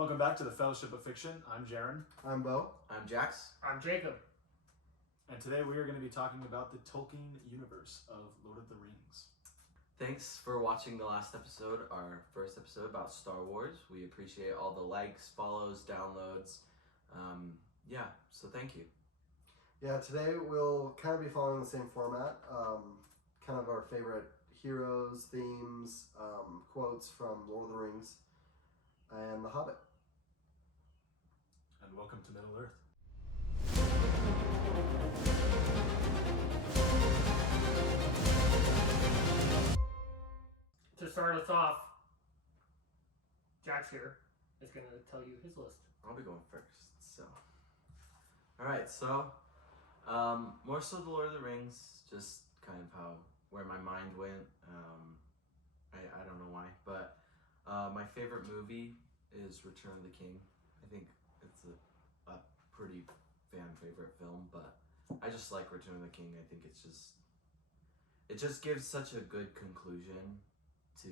Welcome back to the Fellowship of Fiction. I'm Jaron. I'm Bo. I'm Jax. I'm Jacob. And today we are going to be talking about the Tolkien universe of Lord of the Rings. Thanks for watching the last episode, our first episode about Star Wars. We appreciate all the likes, follows, downloads. So thank you. Yeah, today we'll kind of be following the same format. Kind of our favorite heroes, themes, quotes from Lord of the Rings and The Hobbit. And welcome to Middle Earth. To start us off, Jax here is going to tell you his list. I'll be going first. So, all right. So, more so the Lord of the Rings, just kind of where my mind went. I don't know why, but my favorite movie is Return of the King. I think it's a pretty fan favorite film, but I just like Return of the King. I think it just gives such a good conclusion to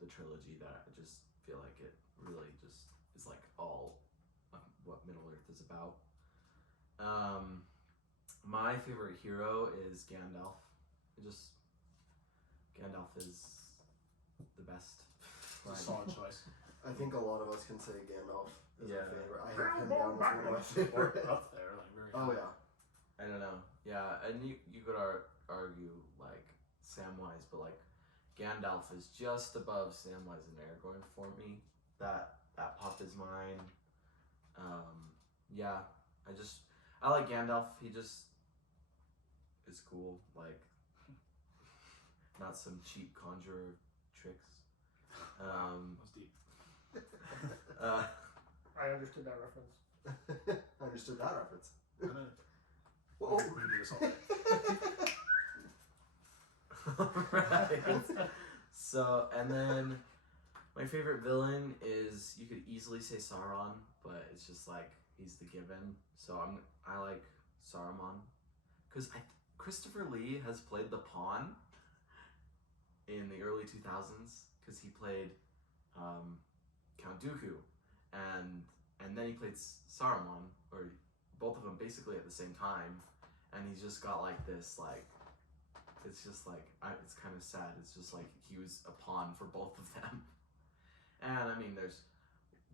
the trilogy that I just feel like it really just is like all what Middle Earth is about. My favorite hero is Gandalf. Gandalf is the best. It's a solid choice. I think a lot of us can say Gandalf is our Yeah. favorite. I have him down as one of my Or favorite. up there, like very. Oh yeah. I don't know. Yeah, and you could argue like Samwise, but like Gandalf is just above Samwise and Aragorn for me. That popped his mind. Yeah, I like Gandalf. He just is cool. Like not some cheap conjurer tricks. That's deep. Uh, I understood that reference. Understood that reference. Whoa. We can do this all day. right. So, and then my favorite villain is, you could easily say Sauron, but it's just like he's the given. So I like Saruman because Christopher Lee has played the Pawn in the early 2000s because he played Count Dooku, and then he played Saruman, or both of them basically at the same time, and he's just got like this like. It's just like, it's kind of sad. It's just like he was a pawn for both of them. And I mean, there's,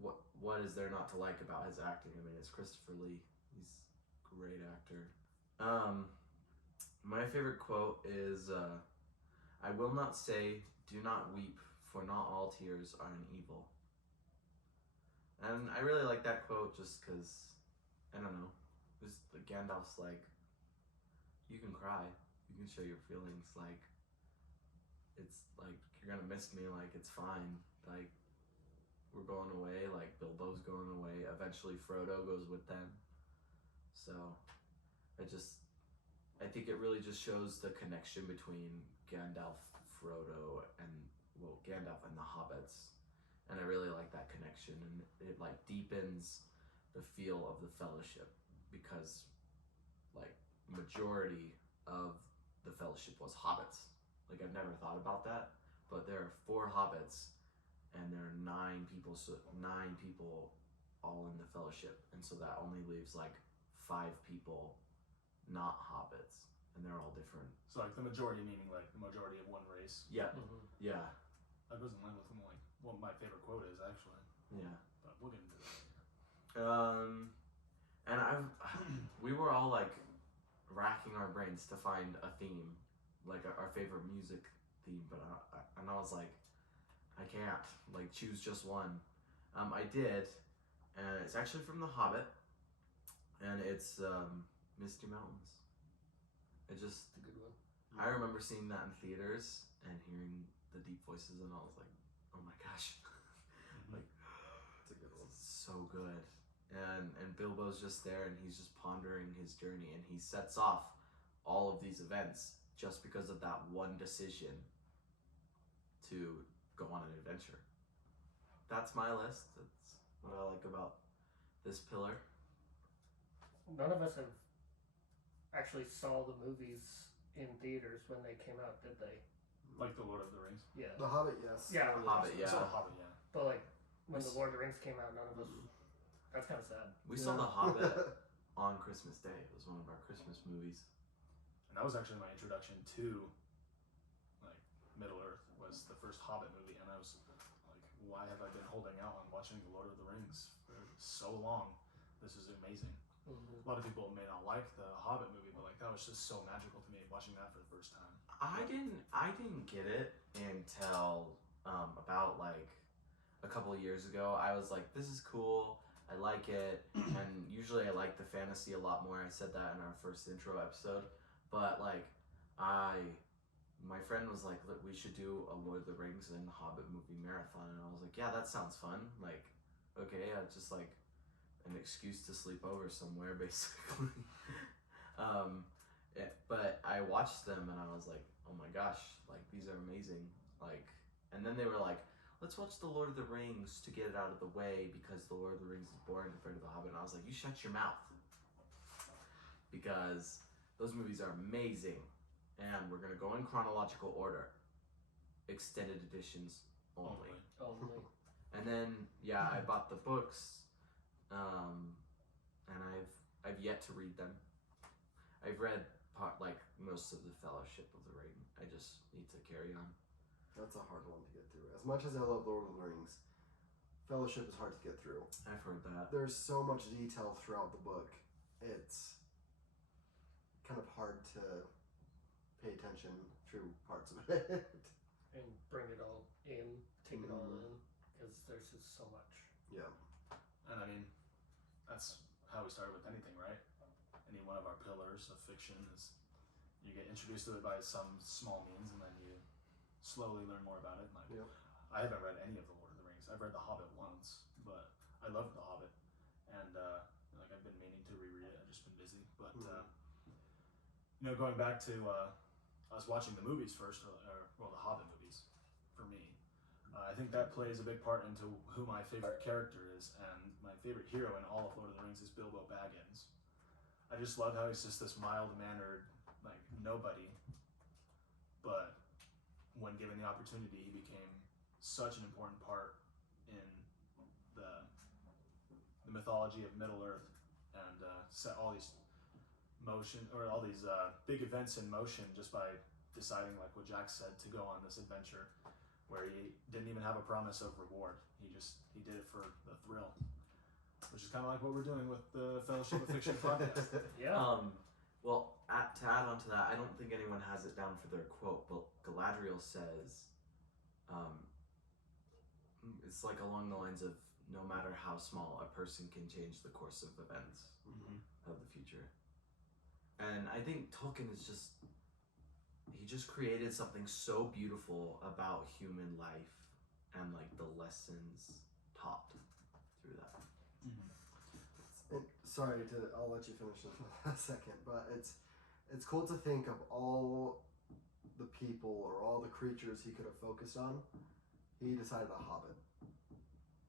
what is there not to like about his acting? I mean, it's Christopher Lee. He's a great actor. My favorite quote is, I will not say, do not weep, for not all tears are an evil. And I really like that quote just because, I don't know, Gandalf's like, you can cry. You can show your feelings, like, it's like, you're gonna miss me, like, it's fine, like, we're going away, like, Bilbo's going away, eventually Frodo goes with them, so, I think it really just shows the connection between Gandalf, Frodo, and, Gandalf and the Hobbits, and I really like that connection, and it, like, deepens the feel of the Fellowship, because, like, majority of the Fellowship was hobbits. Like, I've never thought about that, but there are 4 hobbits and there are 9 people, so 9 people all in the Fellowship, and so that only leaves like 5 people not hobbits, and they're all different. So like the majority meaning like the majority of one race. Yeah. Mm-hmm. Yeah. That goes in line with like what my favorite quote is actually. Yeah. But we'll get into that. And we were all like racking our brains to find a theme, like our favorite music theme, but I was like, I can't like choose just one. I did, and it's actually from The Hobbit, and it's Misty Mountains. It's a good one. I remember seeing that in theaters and hearing the deep voices, and I was like, oh my gosh, like, It's a good one. so good. And Bilbo's just there, and he's just pondering his journey, and he sets off all of these events just because of that one decision to go on an adventure. That's my list. That's what I like about this pillar. None of us have actually saw the movies in theaters when they came out, did they? Like the Lord of the Rings. Yeah. The Hobbit, yes. Yeah. Hobbit, I saw yeah. Hobbit, yeah. But like, when the Lord of the Rings came out, none of us. That's kind of sad. We saw The Hobbit on Christmas Day. It was one of our Christmas movies. And that was actually my introduction to like Middle Earth. Was the first Hobbit movie, and I was like, why have I been holding out on watching The Lord of the Rings for so long? This is amazing. A lot of people may not like the Hobbit movie, but like that was just so magical to me watching that for the first time. I didn't get it until about like a couple of years ago. I was like, this is cool. I like it, and usually I like the fantasy a lot more. I said that in our first intro episode, but like my friend was like, look, we should do a Lord of the Rings and Hobbit movie marathon, and I was like, yeah, that sounds fun. Like, okay, just like an excuse to sleep over somewhere, basically. But I watched them and I was like, oh my gosh, like these are amazing. Like, and then they were like, let's watch The Lord of the Rings to get it out of the way because The Lord of the Rings is boring compared to The Hobbit. And I was like, you shut your mouth. Because those movies are amazing. And we're going to go in chronological order. Extended editions only. And then, yeah, I bought the books. And I've yet to read them. I've read most of the Fellowship of the Ring. I just need to carry on. That's a hard one to get through. As much as I love Lord of the Rings, Fellowship is hard to get through. I've heard that. There's so much detail throughout the book. It's kind of hard to pay attention through parts of it. And bring it all in, take it all in, because there's just so much. Yeah. And I mean, that's how we started with anything, right? Any one of our pillars of fiction is you get introduced to it by some small means, and then you slowly learn more about it. Like, I haven't read any of the Lord of the Rings. I've read The Hobbit once, but I love The Hobbit, and like I've been meaning to reread it. I've just been busy, but you know, going back to us watching the movies first, or the Hobbit movies, for me, I think that plays a big part into who my favorite character is, and my favorite hero in all of Lord of the Rings is Bilbo Baggins. I just love how he's just this mild-mannered, like, nobody, but when given the opportunity, he became such an important part in the mythology of Middle-earth, and set all these big events in motion just by deciding, like what Jack said, to go on this adventure where he didn't even have a promise of reward. He did it for the thrill, which is kind of like what we're doing with the Fellowship of Fiction podcast. Yeah. Well, to add on to that, I don't think anyone has it down for their quote, but Galadriel says, it's like along the lines of, no matter how small, a person can change the course of events of the future. And I think Tolkien is he just created something so beautiful about human life and like the lessons taught through that. Sorry, I'll let you finish in a second, but it's cool to think of all the people or all the creatures he could have focused on. He decided a hobbit,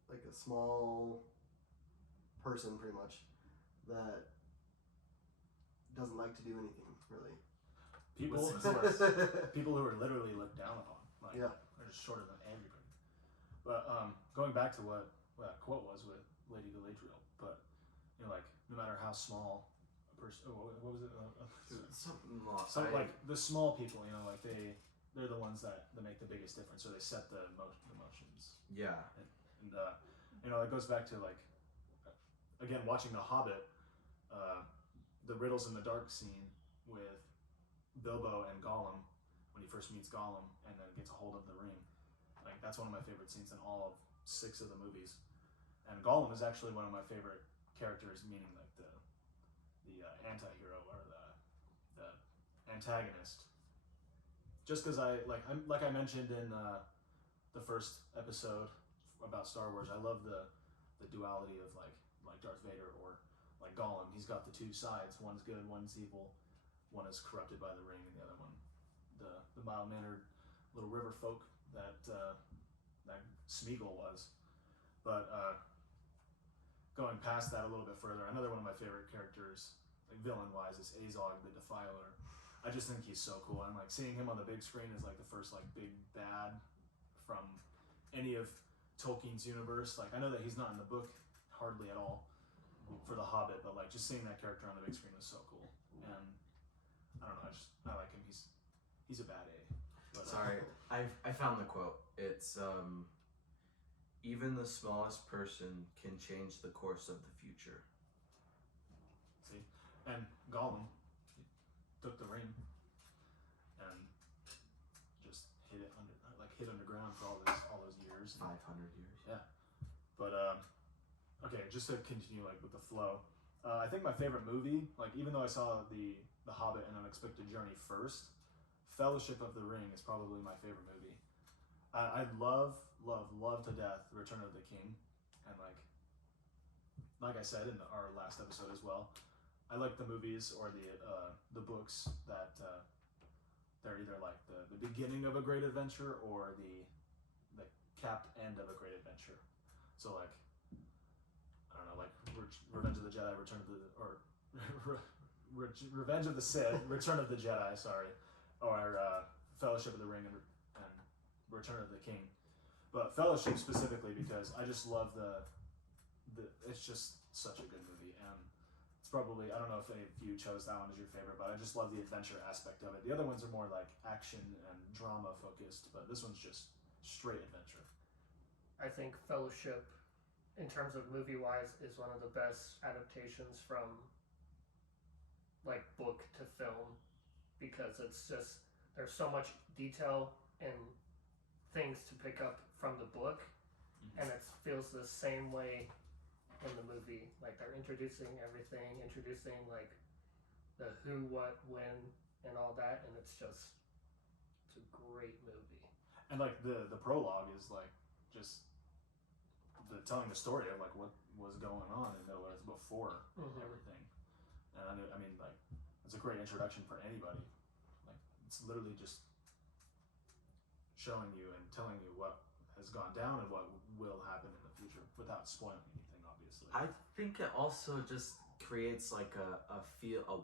like a small person, pretty much, that doesn't like to do anything really. People who are literally looked down upon, like they're just shorter than everybody. But going back to what that quote was with Lady Galadriel, but you know, like no matter how small a person, what was it? Like the small people, you know, like they're the ones that make the biggest difference, or they set the motions. Yeah. And you know, it goes back to like again watching The Hobbit, the riddles in the dark scene with Bilbo and Gollum when he first meets Gollum and then gets a hold of the ring. Like that's one of my favorite scenes in all of 6 of the movies. And Gollum is actually one of my favorite characters, meaning like the anti-hero or the antagonist. Just because I mentioned in the first episode about Star Wars, I love the duality of like Darth Vader or like Gollum. He's got the two sides. One's good, one's evil. One is corrupted by the ring, and the other one, the mild-mannered little river folk that Smeagol was. But going past that a little bit further, another one of my favorite characters, like villain-wise, is Azog the Defiler. I just think he's so cool, and like seeing him on the big screen is like the first like big bad from any of Tolkien's universe. Like I know that he's not in the book hardly at all for The Hobbit, but like just seeing that character on the big screen was so cool. And I don't know, I like him. He's a bad A. But, Sorry, I found the quote. It's even the smallest person can change the course of the future. See, and Gollum took the ring and just hid underground for all those years. 500 years. Yeah, but okay, just to continue like with the flow, I think my favorite movie, like even though I saw the Hobbit and Unexpected Journey first, Fellowship of the Ring is probably my favorite movie. I love to death Return of the King, and like I said in our last episode as well, I like the movies or the books that they're either like the beginning of a great adventure or the capped end of a great adventure. So like I don't know, like Revenge of the Jedi, Revenge of the Sith, Return of the Jedi, sorry, or Fellowship of the Ring and Return of the King. But Fellowship specifically because I just love the it's just such a good movie, and it's probably, I don't know if any of you chose that one as your favorite, but I just love the adventure aspect of it. The other ones are more like action and drama focused, but this one's just straight adventure. I think Fellowship, in terms of movie wise, is one of the best adaptations from like book to film, because it's just there's so much detail and things to pick up from the book, and it feels the same way in the movie. Like they're introducing everything, introducing like the who, what, when, and all that, and it's a great movie. And like the prologue is like just telling the story of like what was going on in Middle Earth before everything, and I mean like it's a great introduction for anybody. Like it's literally just showing you and telling you what has gone down and what will happen in the future without spoiling anything, obviously. I think it also just creates like a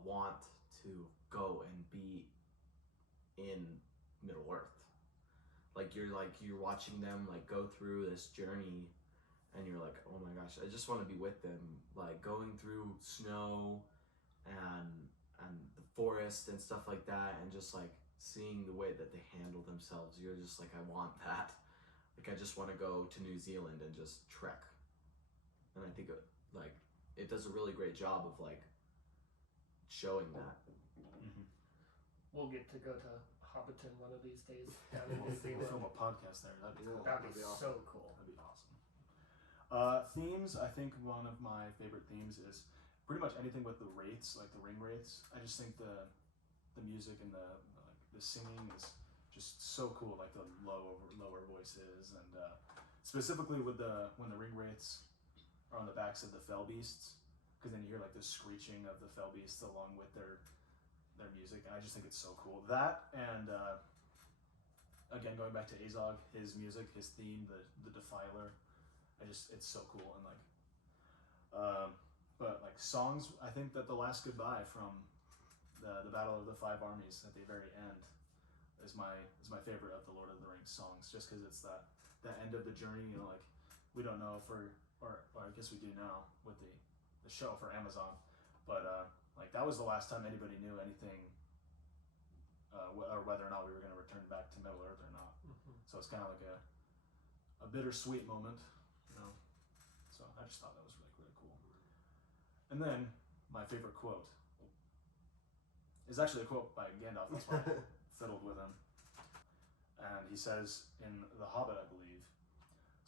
want to go and be in Middle Earth. Like you're watching them like go through this journey, and you're like, oh my gosh, I just want to be with them, like going through snow and the forest and stuff like that, and just like seeing the way that they handle themselves. You're just like, I want that. Like I just want to go to New Zealand and just trek. And I think it does a really great job of like showing that. We'll get to go to Hobbiton one of these days down in New Zealand. Film a podcast there. That'd be cool. That'd be so cool. That'd be awesome. Themes, I think one of my favorite themes is pretty much anything with the wraiths, like the ring wraiths. I just think the music and the singing is just so cool, like the lower voices, and specifically with when the ring wraiths are on the backs of the fell beasts, because then you hear like the screeching of the fell beasts along with their music, and I just think it's so cool. That and again going back to Azog, his music, his theme, the Defiler, it's so cool. And like but like songs, I think that the Last Goodbye from the Battle of the Five Armies at the very end is my favorite of the Lord of the Rings songs, just because it's that end of the journey. You know, like we don't know or I guess we do now with the show for Amazon, but like that was the last time anybody knew anything, or whether or not we were going to return back to Middle Earth or not. So it's kind of like a bittersweet moment, you know. So I just thought that was really cool. And then my favorite quote is actually a quote by Gandalf. That's why I fiddled with him. And he says in The Hobbit, I believe,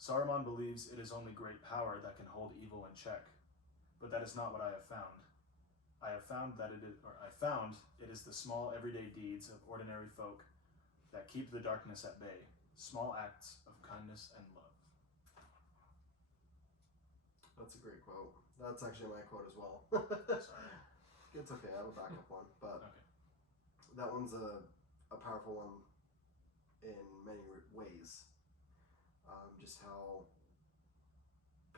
Saruman believes it is only great power that can hold evil in check, but that is not what I have found. I found it is the small everyday deeds of ordinary folk that keep the darkness at bay, small acts of kindness and love. That's a great quote. That's actually my quote as well. Sorry. It's okay, I have a backup one, but Okay. that one's a powerful one in many ways. Just how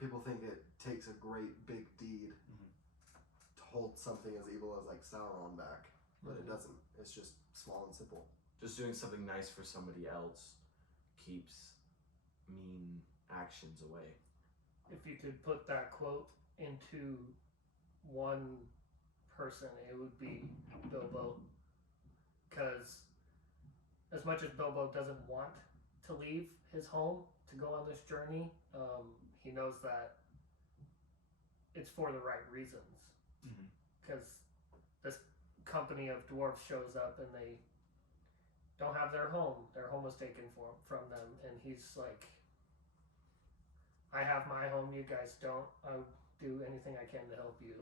people think it takes a great big deed to hold something as evil as like Sauron back, but it doesn't. It's just small and simple. Just doing something nice for somebody else keeps mean actions away. If you could put that quote into one person, it would be Bilbo. Because as much as Bilbo doesn't want to leave his home to go on this journey, he knows that it's for the right reasons. Because this company of dwarves shows up and they don't have their home. Their home was taken from them, and he's like, I have my home, you guys don't. I'll do anything I can to help you.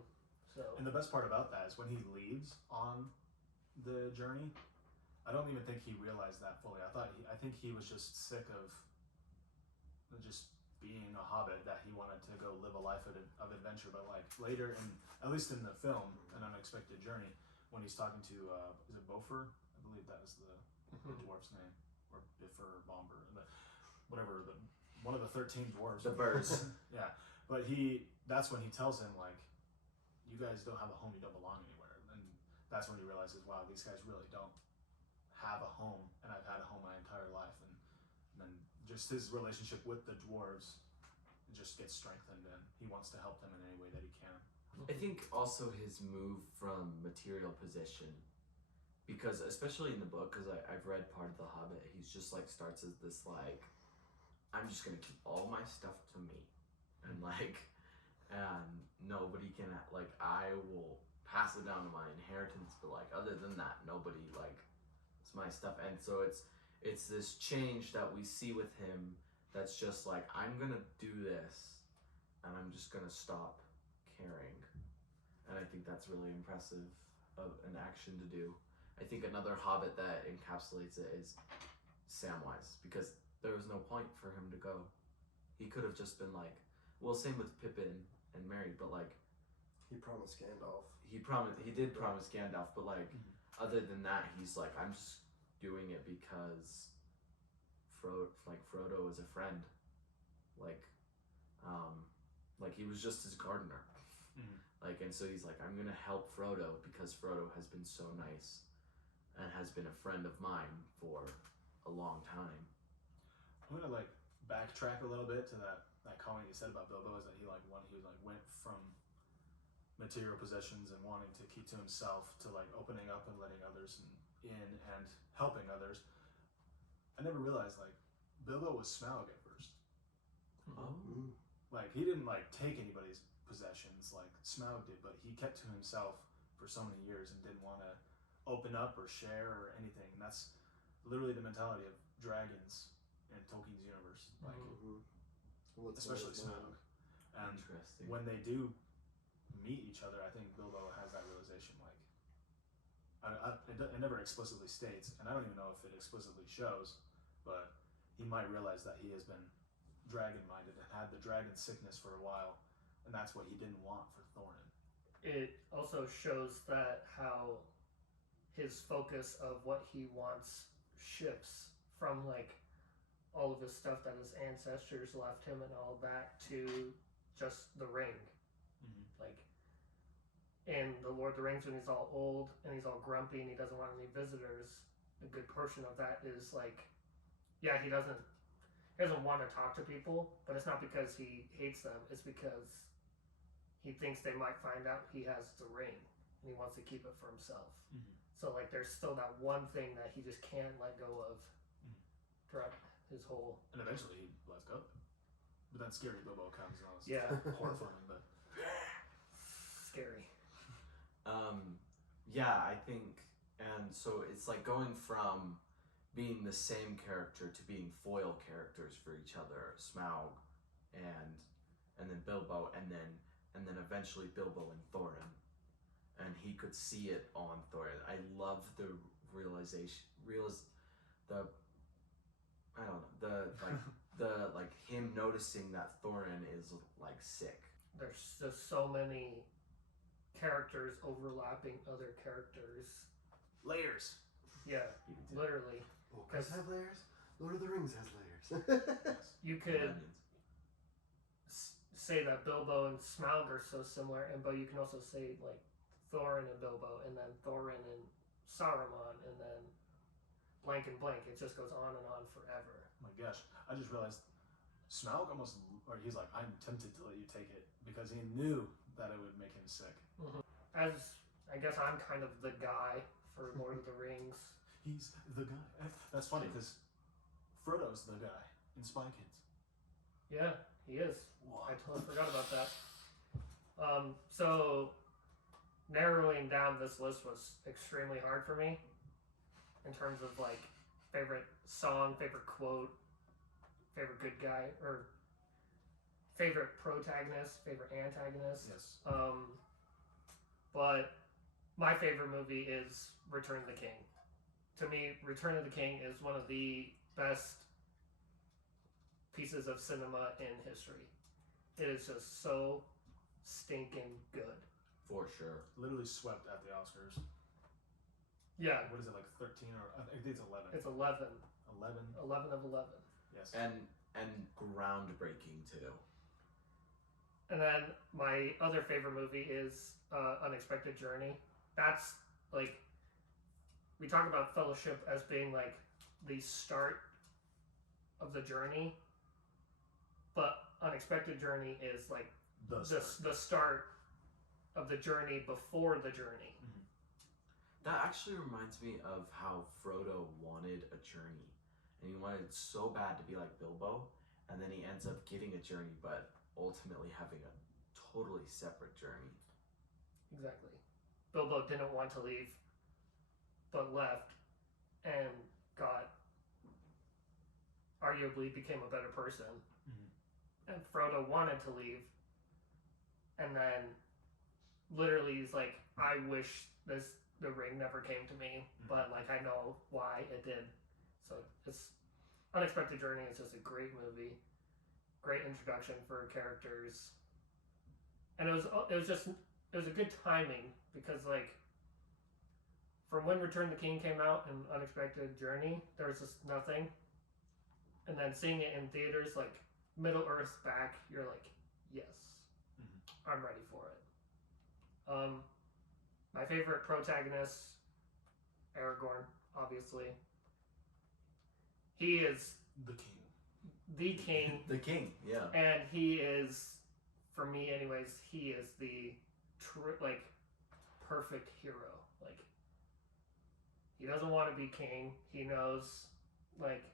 So. And the best part about that is when he leaves on the journey, I don't even think he realized that fully. I think he was just sick of just being a hobbit, that he wanted to go live a life of adventure. But like later, at least in the film, An Unexpected Journey, when he's talking to is it Beaufort? I believe that is the dwarf's name, or Biffer or Bomber, whatever, one of the 13 dwarves. The birds. Yeah, but that's when he tells him, like, you guys don't have a home, you don't belong anywhere. And that's when he realizes, wow, these guys really don't have a home, and I've had a home my entire life. And then just his relationship with the dwarves just gets strengthened, and he wants to help them in any way that he can. I think also his move from material possession, because especially in the book, because I've read part of The Hobbit, he's just like starts as this like, I'm just gonna keep all my stuff to me, and like, and nobody can, like, I will pass it down to my inheritance, but like other than that, nobody, like, it's my stuff. And so it's this change that we see with him that's just like, I'm gonna do this, and I'm just gonna stop caring. And I think that's really impressive of an action to do. I think another Hobbit that encapsulates it is Samwise, because there was no point for him to go. He could have just been like, well, same with Pippin and Merry, but like, he promised Gandalf. He did promise Gandalf, but like, other than that, he's like, I'm just doing it because Frodo is a friend. Like he was just his gardener. Like, and so he's like, I'm gonna help Frodo because Frodo has been so nice and has been a friend of mine for a long time. I'm gonna like backtrack a little bit to that comment you said about Bilbo, is that he went from material possessions and wanting to keep to himself to like opening up and letting others in and helping others. I never realized like Bilbo was Smaug at first. Oh. Like he didn't like take anybody's possessions like Smaug did, but he kept to himself for so many years and didn't want to open up or share or anything. And that's literally the mentality of dragons in Tolkien's universe, like especially Smaug. And Interesting. when they do meet each other, I think Bilbo has that realization. Like, it never explicitly states, and I don't even know if it explicitly shows, but he might realize that he has been dragon-minded and had the dragon sickness for a while, and that's what he didn't want for Thorin. It also shows that how his focus of what he wants shifts from like all of his stuff that his ancestors left him and all that to just the ring. Like in the Lord of the Rings, when he's all old and he's all grumpy and he doesn't want any visitors, a good portion of that is like, yeah, he doesn't want to talk to people, but it's not because he hates them, it's because he thinks they might find out he has the ring and he wants to keep it for himself. So like there's still that one thing that he just can't let go of throughout his whole... And eventually he lets go. But then Scary Bilbo comes and all this horrifying, but... Scary. Yeah, I think, and so it's like going from being the same character to being foil characters for each other, Smaug and then Bilbo, and then eventually Bilbo and Thorin, and he could see it on Thorin. I love the him noticing that Thorin is like sick. There's just so many characters overlapping other characters. Layers. Yeah, literally. Books have layers. Lord of the Rings has layers. You could say that Bilbo and Smaug are so similar, but you can also say like Thorin and Bilbo, and then Thorin and Saruman, and then blank and blank. It just goes on and on forever. Oh my gosh, I just realized Smaug almost, or he's like, I'm tempted to let you take it because he knew that it would make him sick. As I guess I'm kind of the guy for Lord of the Rings. He's the guy. That's funny because Frodo's the guy in Spy Kids. Yeah, he is. What? I totally forgot about that. So narrowing down this list was extremely hard for me in terms of like favorite song, favorite quote, favorite good guy, or favorite protagonist, favorite antagonist. Yes. But my favorite movie is Return of the King. To me, Return of the King is one of the best pieces of cinema in history. It is just so stinking good. For sure. Literally swept at the Oscars. Yeah. What is it, like 13 or I think it's 11. It's 11. 11? 11 of 11. Yes. And groundbreaking too. And then my other favorite movie is Unexpected Journey. That's like, we talk about Fellowship as being like the start of the journey, but Unexpected Journey is like the start of the journey before the journey. Mm-hmm. That actually reminds me of how Frodo wanted a journey. And he wanted so bad to be like Bilbo, and then he ends up getting a journey, but ultimately having a totally separate journey. Exactly. Bilbo didn't want to leave, but left, and arguably became a better person. Mm-hmm. And Frodo wanted to leave, and then literally he's like, I wish the ring never came to me, but like I know why it did. So it's Unexpected Journey is just a great movie, great introduction for characters, and it was a good timing because like from when Return of the King came out and Unexpected Journey, there was just nothing, and then seeing it in theaters, like Middle Earth's back, you're like, yes, I'm ready for it. My favorite protagonist, Aragorn, obviously. He is The king. the king, The king, yeah. and he is, for me anyways, he is the perfect hero. Like, he doesn't want to be king. He knows, like,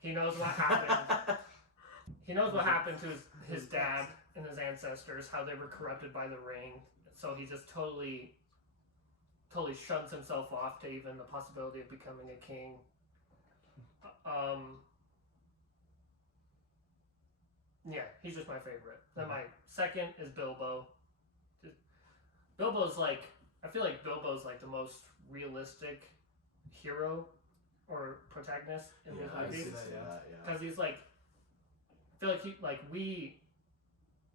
he knows what happened. He knows what happened to his dad and his ancestors, how they were corrupted by the ring. So he just totally shuns himself off to even the possibility of becoming a king. Yeah, he's just my favorite. Then my second is Bilbo. Bilbo's like, I feel like Bilbo's like the most realistic hero or protagonist in these movies. Because he's like, I feel like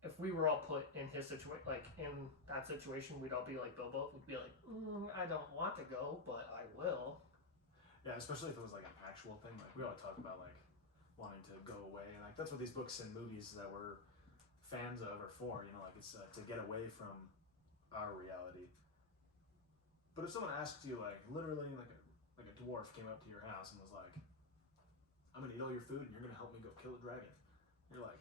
if we were all put in his situation, like in that situation, we'd all be like Bilbo. We'd be like, I don't want to go, but I will. Yeah, especially if it was like an actual thing. Like we always talk about like wanting to go away, and like that's what these books and movies that we're fans of are for. You know, like it's to get away from our reality. But if someone asked you, like literally, like a dwarf came up to your house and was like, "I'm gonna eat all your food, and you're gonna help me go kill a dragon," you're like,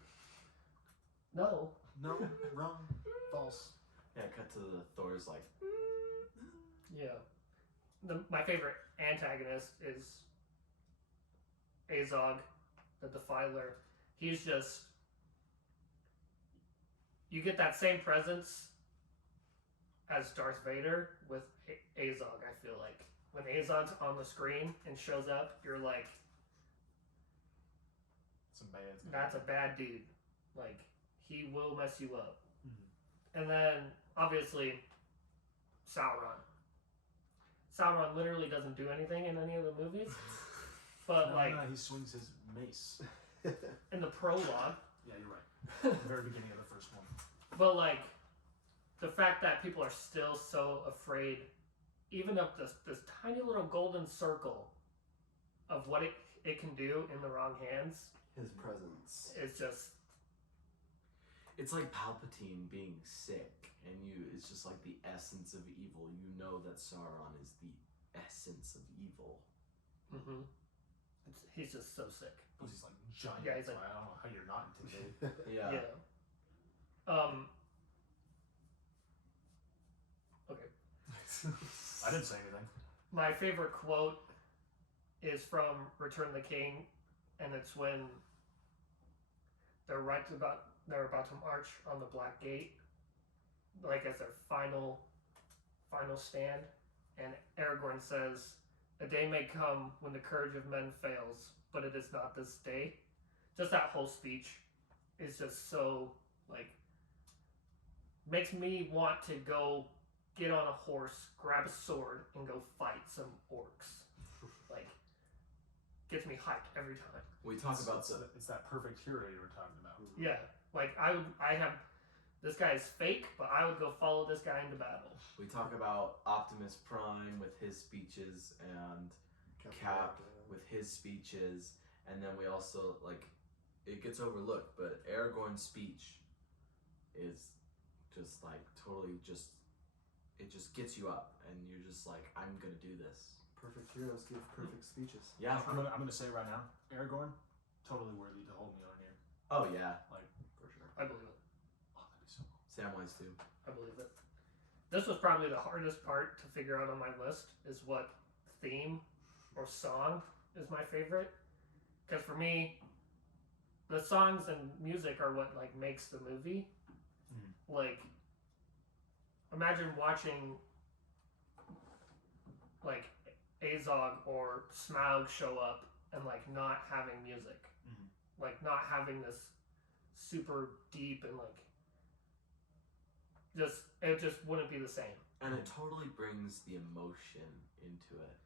No, wrong, false. Yeah, cut to the Thor's like. Yeah. My favorite antagonist is Azog, the Defiler. He's just, you get that same presence as Darth Vader with Azog, I feel like. When Azog's on the screen and shows up, you're like, that's a bad dude. Like, he will mess you up. Mm-hmm. And then, obviously, Sauron. Sauron literally doesn't do anything in any of the movies. But, he swings his mace. In the prologue. Yeah, you're right. The very beginning of the first one. But, like, the fact that people are still so afraid, even of this tiny little golden circle of what it can do in the wrong hands. His presence. It's just... It's like Palpatine being sick, and it's just like the essence of evil. You know that Sauron is the essence of evil. Mm-hmm. He's just so sick. Plus he's like giant. Yeah, he's so like- I don't know how you're not intimidated. Yeah. Okay. I didn't say anything. My favorite quote is from Return of the King, and it's when they're about to march on the Black Gate, like as their final stand, and Aragorn says, "A day may come when the courage of men fails, but it is not this day." Just that whole speech is just so like makes me want to go get on a horse, grab a sword, and go fight some orcs. Like, gets me hyped every time. We talk about it's that perfect hero you were talking about. Yeah, like I have this guy is fake, but I would go follow this guy into battle. We talk about Optimus Prime with his speeches and Cap with his speeches, and then we also like it gets overlooked, but Aragorn's speech is just like totally just it just gets you up, and you're just like, I'm gonna do this. Perfect heroes give perfect speeches. Yeah. I'm gonna say right now, Aragorn, totally worthy to hold Mjolnir. Oh yeah. Like For sure. I believe it. oh, that'd be so cool. Samwise too. I believe it. This was probably the hardest part to figure out on my list, is what theme or song is my favorite. Because for me, the songs and music are what like makes the movie. Like, imagine watching like Azog or Smaug show up and like not having music, like not having this super deep and like it just wouldn't be the same. And it totally brings the emotion into it.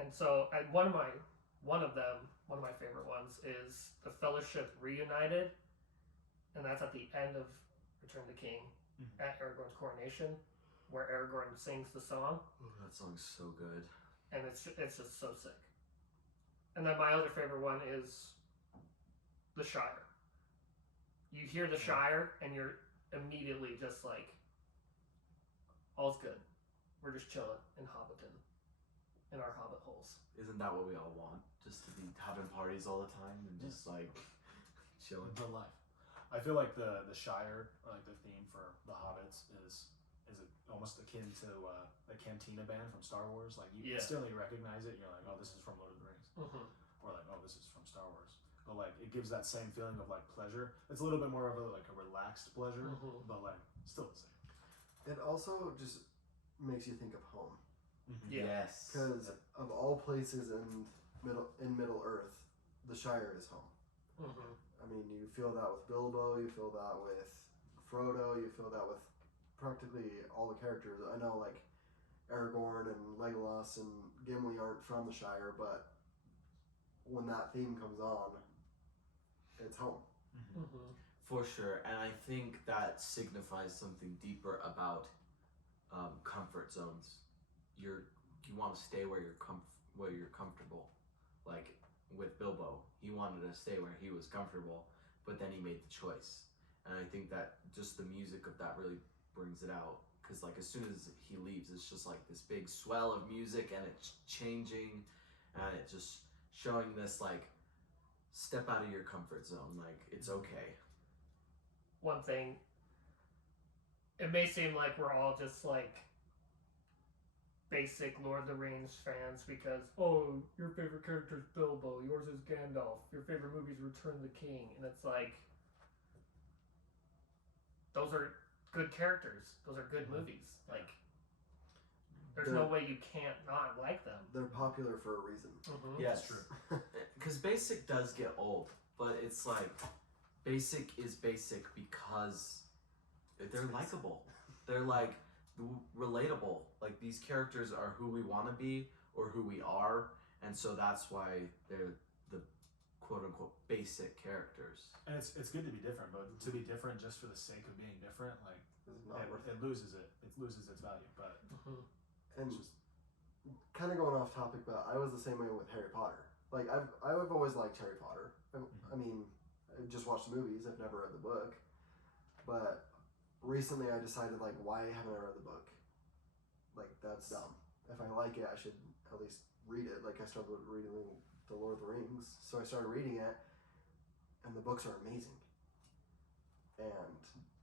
And so one of my favorite ones is the Fellowship Reunited, and that's at the end of Return of the King at Aragorn's coronation, where Aragorn sings the song. Oh, that song's so good. And it's just so sick. And then my other favorite one is the Shire. You hear the Shire, and you're immediately just like, all's good. We're just chilling in Hobbiton, in our hobbit holes. Isn't that what we all want? Just to be having parties all the time and just like chilling. The life. I feel like the Shire, like the theme for the Hobbits, is almost akin to the Cantina band from Star Wars. Like you instantly recognize it. You're like, oh, this is from Lord of the Rings, or like, oh, this is from Star Wars. But like, it gives that same feeling of like pleasure. It's a little bit more of a relaxed pleasure, but like still the same. It also just makes you think of home. Yeah. Yes. Because of all places in Middle Earth, the Shire is home. I mean, you feel that with Bilbo, you feel that with Frodo, you feel that with practically all the characters. I know, like, Aragorn and Legolas and Gimli aren't from the Shire, but when that theme comes on, it's home. For sure, and I think that signifies something deeper about comfort zones. You want to stay where you're comfortable. Like with Bilbo, he wanted to stay where he was comfortable, but then he made the choice. And I think that just the music of that really brings it out. Because like as soon as he leaves, it's just like this big swell of music, and it's changing, and it's just showing this like step out of your comfort zone. Like it's okay. One thing, it may seem like we're all just like basic Lord of the Rings fans because, oh, your favorite character is Bilbo, yours is Gandalf, your favorite movie is Return of the King, and it's like, those are good characters, those are good movies. Like, there's no way you can't not like them. They're popular for a reason. Yes, That's true. Because basic does get old, but it's like basic is basic because they're likable. They're like relatable. Like these characters are who we want to be or who we are, and so that's why they're the quote unquote basic characters. And it's good to be different, but to be different just for the sake of being different, like It's not worth it loses its value. But And it's just kind of going off topic, but I was the same way with Harry Potter. Like I've always liked Harry Potter. I mean, I've just watched the movies. I've never read the book. But recently, I decided like, why haven't I read the book? Like that's dumb. If I like it, I should at least read it. Like I started reading The Lord of the Rings. So I started reading it, and the books are amazing. And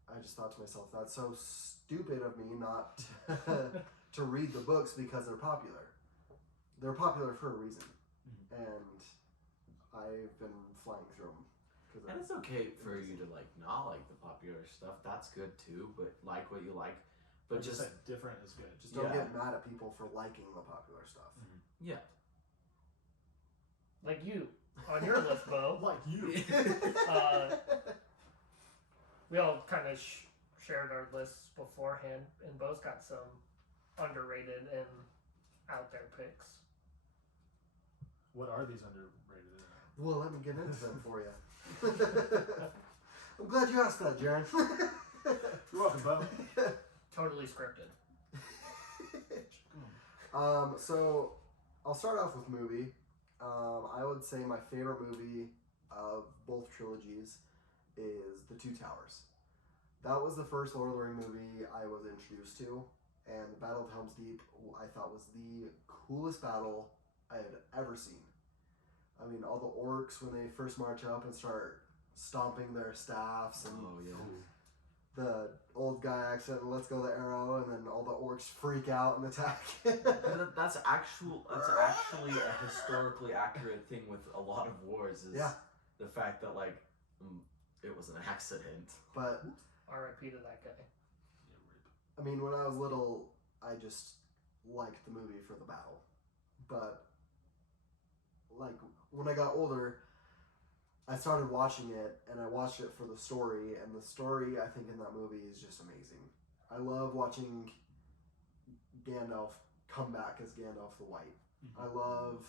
I just thought to myself, that's so stupid of me not to read the books because they're popular. They're popular for a reason. And I've been flying through them. And it's okay for you to like not like the popular stuff. That's good too. But like what you like. But Like you just said, different is good. Just don't get mad at people for liking the popular stuff. yeah. Like you on your list, Bo. Like you. We all kind of shared our lists beforehand, and Bo's got some underrated and out there picks. What are these underrated? Well, let me get into them for you. I'm glad you asked that, Jaron. You're welcome, Bo. Totally scripted. So I'll start off with movie. I would say my favorite movie of both trilogies is The Two Towers. That was the first Lord of the Rings movie I was introduced to, and the Battle of Helm's Deep I thought was the coolest battle I had ever seen. I mean, all the orcs when they first march up and start stomping their staffs, and the old guy accidentally lets go of the arrow, and then all the orcs freak out and attack. That's actually a historically accurate thing with a lot of wars. Is the fact that like it was an accident. But R.I.P. to that guy. I mean, when I was little, I just liked the movie for the battle. But like when I got older, I started watching it, and I watched it for the story, and the story, I think, in that movie is just amazing. I love watching Gandalf come back as Gandalf the White. I love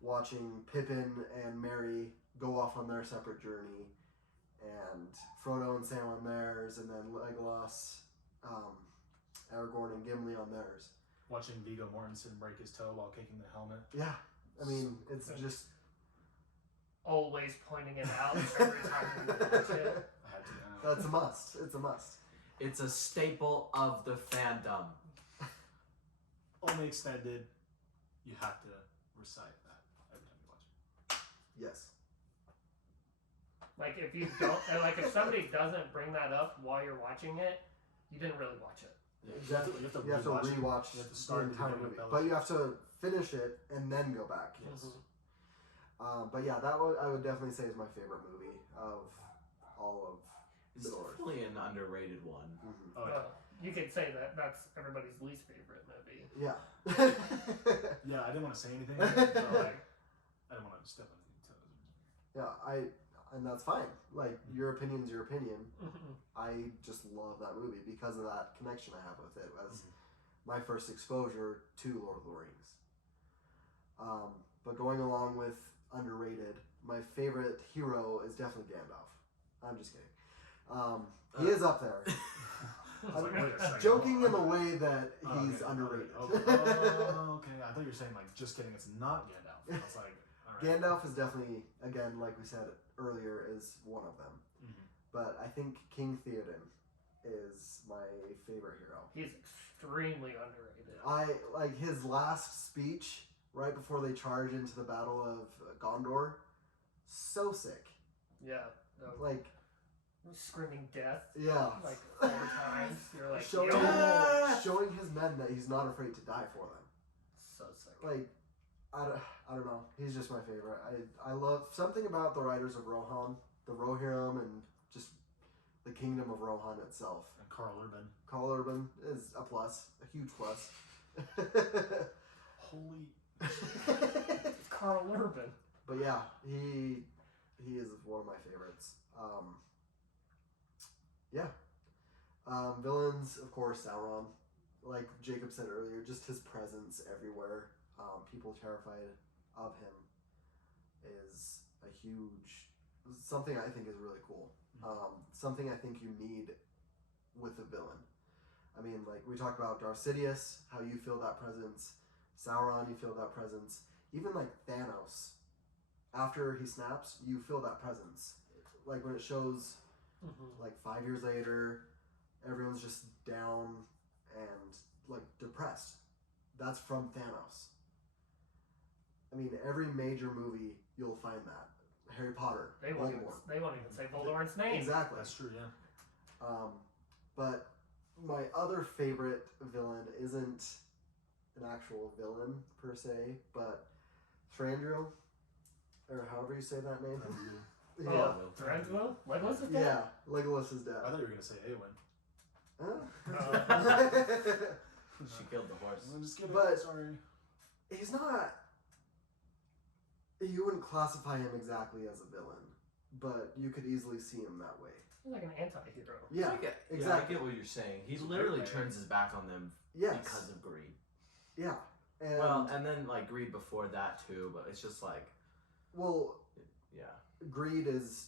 watching Pippin and Merry go off on their separate journey, and Frodo and Sam on theirs, and then Legolas, Aragorn and Gimli on theirs. Watching Viggo Mortensen break his toe while kicking the helmet. Yeah, I mean, it's just... Always pointing it out every time we watch it. I had to. That's a must. It's a must. It's a staple of the fandom. Only extended. You have to recite that every time you watch it. Yes. Like if you don't, and like if somebody doesn't bring that up while you're watching it, you didn't really watch it. Exactly. You have to You have to rewatch You have to start the entire the movie, beginning of but you have to finish it and then go back. Yes. But yeah, that I would definitely say is my favorite movie of all of It's Lord. definitely an underrated one. Oh, yeah. You could say that that's everybody's least favorite movie. Yeah. Yeah, I didn't want to say anything, but like, I didn't want to step on any toes. Yeah, and that's fine. Like, your opinion's your opinion. I just love that movie because of that connection I have with it as my first exposure to Lord of the Rings. But going along with underrated, my favorite hero is definitely Gandalf. I'm just kidding. He is up there. I was like, wait a second. Joking in the way that he's okay. underrated. Okay. Oh, okay. I thought you were saying like, just kidding, it's not Gandalf. I was like, all right. Gandalf is definitely, again, like we said earlier, is one of them. But I think King Theoden is my favorite hero. He's extremely underrated. I like his last speech right before they charge into the Battle of Gondor. So sick. Yeah. Like, screaming death. yeah. Like 4 times. You're like, showing, yo. showing his men that he's not afraid to die for them. So sick. Like, I don't know. He's just my favorite. I love something about the writers of Rohan, the Rohirrim, and just the kingdom of Rohan itself. And Carl Urban. Carl Urban is a plus, a huge plus. Holy. It's Carl Urban. But yeah, he is one of my favorites. Villains, of course, Sauron. Like Jacob said earlier, just his presence everywhere. People terrified of him is a huge something I think is really cool. Something I think you need with a villain. I mean, like we talked about Darth Sidious, how you feel that presence. Sauron, you feel that presence. Even like Thanos, after he snaps, you feel that presence. Like when it shows, like 5 years later, everyone's just down and like depressed. That's from Thanos. I mean, every major movie you'll find that. Harry Potter, They won't even say Voldemort's name. Exactly. That's true, yeah. But my other favorite villain isn't an actual villain per se, but Thranduil, or however you say that name. Um, Oh, Thranduil? Legolas is dead? Yeah, Legolas is dead. I thought you were going to say Eowyn. Huh? She killed the horse. I'm just kidding. But- Sorry. He's not. You wouldn't classify him exactly as a villain, but you could easily see him that way. He's like an anti-hero. Yeah, I get, exactly. I get what you're saying. He He's a literally great turns his back on them Yes. because of greed. Yeah. And, Well, and then like greed before that too, but it's just like, well, yeah, greed is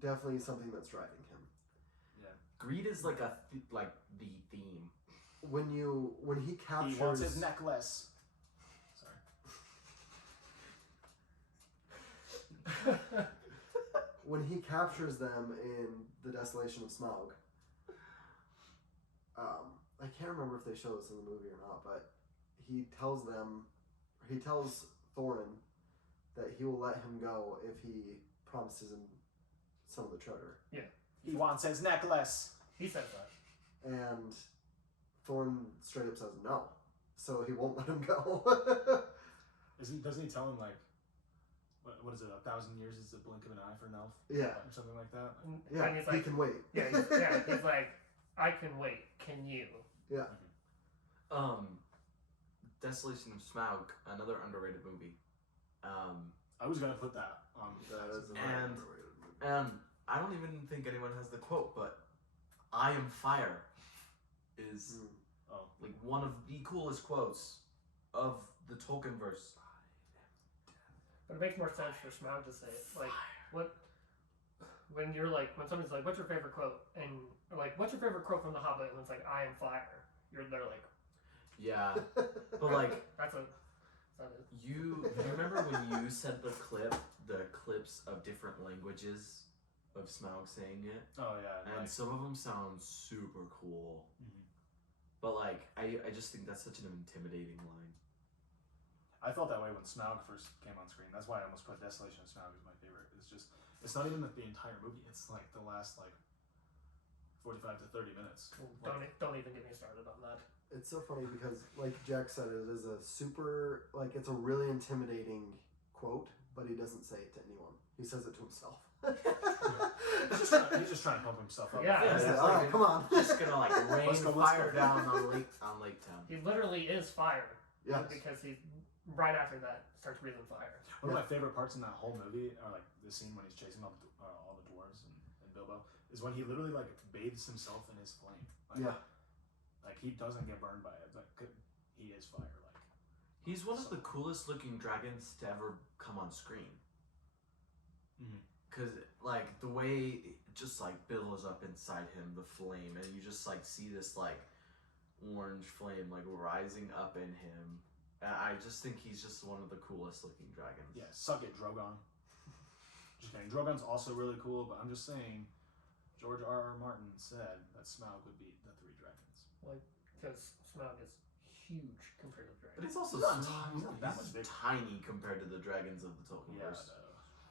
definitely something that's driving him. greed is like like the theme. When he captures, He wants his necklace. Sorry. when he captures them in the Desolation of Smaug. I can't remember if they show this in the movie or not, but he tells Thorin that he will let him go if he promises him some of the treasure. Yeah. He wants his necklace. He says that. And Thorin straight up says no, so he won't let him go. Doesn't he tell him like, what is it? 1,000 years is the blink of an eye for an elf, Yeah, or something like that. yeah, And he's he like, can wait. he's like, I can wait. Can you? Yeah. Desolation of Smaug, another underrated movie. I was gonna put that on. That is a And- underrated movie. I don't even think anyone has the quote, but "I am fire" is Oh, like one of the coolest quotes of the Tolkien verse. But it makes more sense for Smaug to say it. Like, what? When somebody's like, "What's your favorite quote?" and or like, "What's your favorite quote from The Hobbit?" and it's like, "I am fire." They're like, Yeah, but like that's not it. you remember when you said the clips of different languages of Smaug saying it, oh yeah. and some of them sound super cool. Mhm. But like, I just think that's such an intimidating line. I felt that way when Smaug first came on screen. That's why I almost put Desolation of Smaug as my favorite. It's not even the entire movie. It's like the last 45 to 30 minutes. Don't even get me started on that. It's so funny because, like Jack said, it is a super, it's a really intimidating quote, but he doesn't say it to anyone. He says it to himself. He's just trying to pump himself up. Yeah. He's it's like, all right, come on. Just gonna like rain Let's go. fire down on Lake Town. He literally is fire. Yes. Because he right after that starts breathing fire. One of my favorite parts in that whole movie, are like the scene when he's chasing all the dwarves and Bilbo, is when he literally like bathes himself in his flame. Yeah. Like he doesn't get burned by it. Like he is fire. Like He's one of the coolest looking dragons to ever come on screen. Mhm. Cause like the way it just like billows up inside him, the flame, and you just like see this like orange flame like rising up in him. And I just think he's just one of the coolest looking dragons. yeah, suck it, Drogon. Just kidding. Drogon's also really cool, but I'm just saying, George R.R. Martin said that Smaug would beat the three dragons. Because Smaug is huge compared to the But dragon. he's also He's not small. tiny, he's not that He's much bigger. tiny compared to the dragons of the Tolkienverse.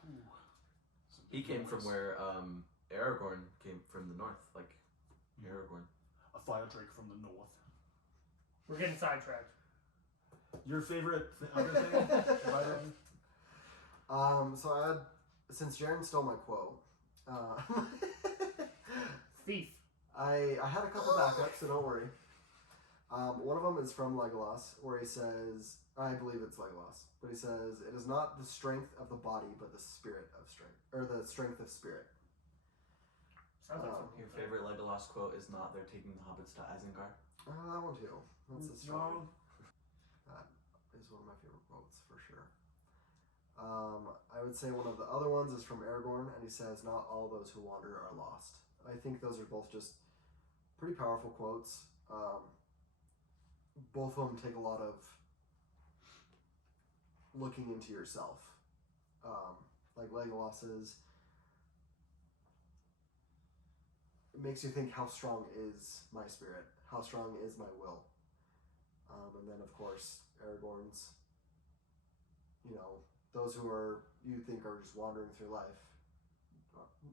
Ooh. He came from where Aragorn came from the north, like Aragorn. A fire drake from the north. We're getting sidetracked. Your favorite other thing? By the way? So I had, since Jaren stole my quote, Thief. I had a couple backups, so don't worry. One of them is from Legolas, where he says, I believe it's Legolas, but he says, "It is not the strength of the body, but the spirit of strength, or the strength of spirit." Sounds like something. Your favorite Legolas quote is not "They're taking the hobbits to Isengard." That one too. That's a strong. No. That is one of my favorite quotes for sure. I would say one of the other ones is from Aragorn, and he says, "Not all those who wander are lost." I think those are both just pretty powerful quotes. Both of them take a lot of looking into yourself. Like Legolas's, it makes you think, how strong is my spirit? How strong is my will? And then, of course, Aragorn's, those who are you think are just wandering through life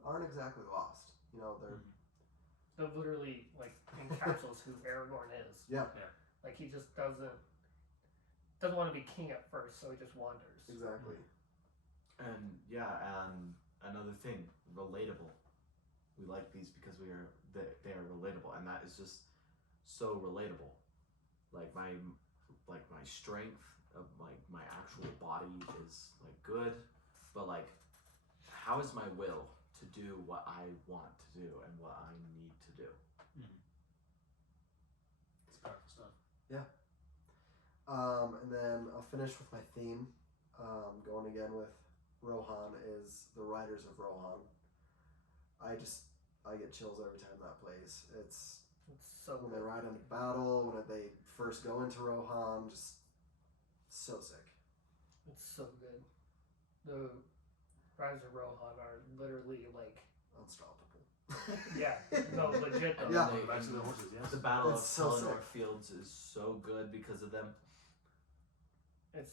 aren't exactly lost. They're literally like encapsulates who Aragorn is. Yeah. Like he just doesn't want to be king at first, so he just wanders. Exactly. And another thing, relatable. We like these because they are relatable, and that is just so relatable. Like my strength of my actual body is like good, but like how is my will to do what I want to do and what I need to do? It's powerful stuff. Yeah. And then I'll finish with my theme. Going again with Rohan is the Riders of Rohan. I get chills every time that plays. It's so when good. they ride into battle, when they first go into Rohan, just so sick. It's so good. The Riders of Rohan are literally like Unstoppable. yeah, no, legit though. Yeah. Back to the horses, yes. The Battle It's of so Pelennor sick. Fields is so good because of them. It's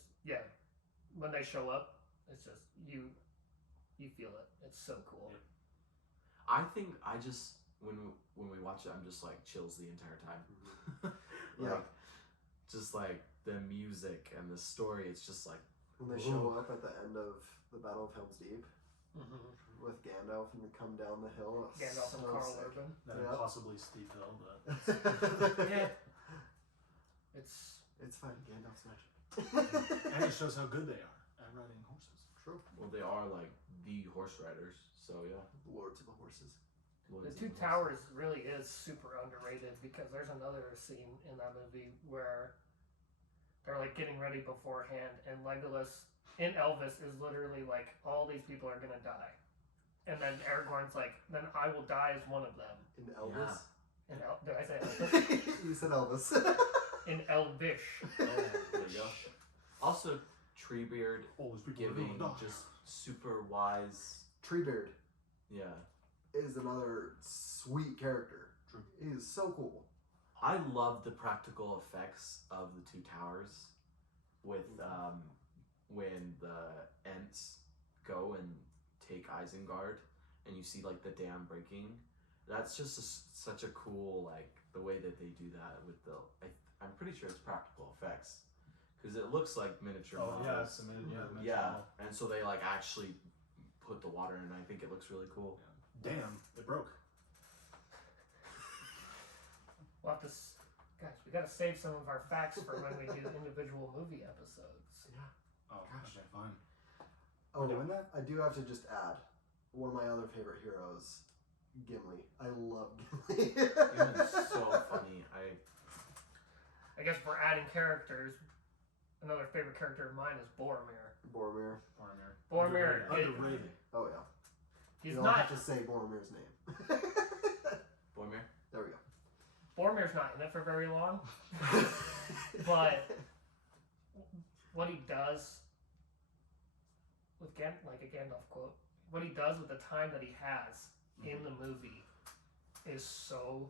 when they show up, it's just you feel it. It's so cool. Yeah. I think I just when we watch it, I'm just like chills the entire time. Yeah. Just like the music and the story, it's just like When they show up at the end of the Battle of Helm's Deep Mm-hmm. with Gandalf and they come down the hill. It's Gandalf so and Carl sick. Urban. That Yeah. impossibly steep hill, but Yeah. It's It's fine. Gandalf's magic. and it shows how good they are at riding horses. True. well, they are like the horse riders. So yeah. Lords of the horses. The Two Towers really is super underrated because there's another scene in that movie where they're like getting ready beforehand, and Legolas in Elvis is literally like, all these people are gonna die, and then Aragorn's like, then I will die as one of them. In Elvis. Did I say Elvis? You said Elvis. In Elvish. Oh, there you go. Also, Treebeard All these people are giving gonna die. just super wise. Treebeard Yeah. is another sweet character. True. He is so cool. I love the practical effects of the Two Towers with when the Ents go and take Isengard and you see like the dam breaking. That's just such a cool, like the way that they do that with I'm pretty sure it's practical effects because it looks like miniature Oh models. yeah, cemented. Yeah, and so they like actually put the water in, and I think it looks really cool. Damn, it broke. We'll have to, guys, we gotta save some of our facts for when we do individual movie episodes. Yeah. Oh, Gosh. okay, fine. Oh, We're doing that? I do have to just add one of my other favorite heroes, Gimli. I love Gimli. It's so funny. I guess if we're adding characters, another favorite character of mine is Boromir. Boromir. Boromir, Underrated. Oh yeah. He's you don't not. have to say Boromir's name. Boymere? There we go. Boromir's not in it for very long, but what he does with like a Gandalf quote, what he does with the time that he has in the movie is so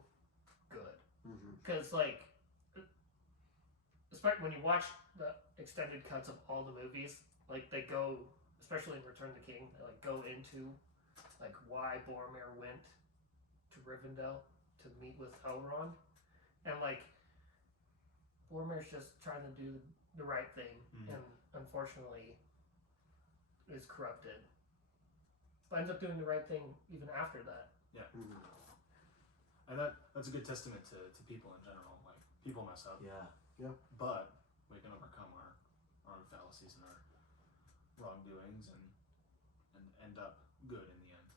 good. Because like, especially when you watch the extended cuts of all the movies, like they go, especially in Return of the King, they like go into like why Boromir went to Rivendell to meet with Elrond, and like Boromir's just trying to do the right thing, and unfortunately is corrupted, but ends up doing the right thing even after that. Yeah. And that's a good testament to people in general. Like, people mess up, Yeah. but we can overcome our fallacies and our wrongdoings and end up good in the end.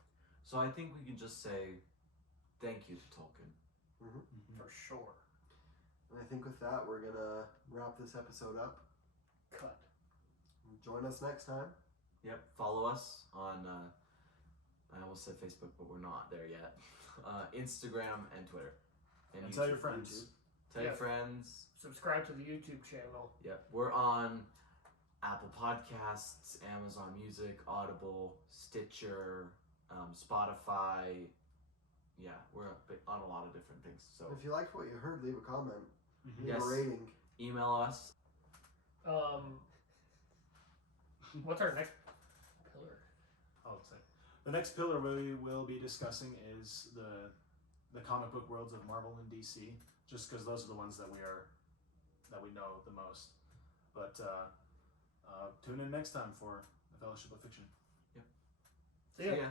So I think we can just say thank you to Tolkien. For sure. And I think with that, we're gonna wrap this episode up. Cut. Join us next time. Yep. Follow us on, I almost said Facebook, but we're not there yet. Instagram and Twitter. And YouTube. tell your friends. YouTube. Tell your Yes. friends. Subscribe to the YouTube channel. Yep. We're on Apple Podcasts, Amazon Music, Audible, Stitcher, Spotify. Yeah, we're on a lot of different things. So If you liked what you heard, leave a comment. Leave Yes. a rating. email us. What's our next pillar? I'll say. The next pillar we will be discussing is the comic book worlds of Marvel and DC, just because those are the ones that we know the most. But tune in next time for the Fellowship of Fiction. See ya. Yeah.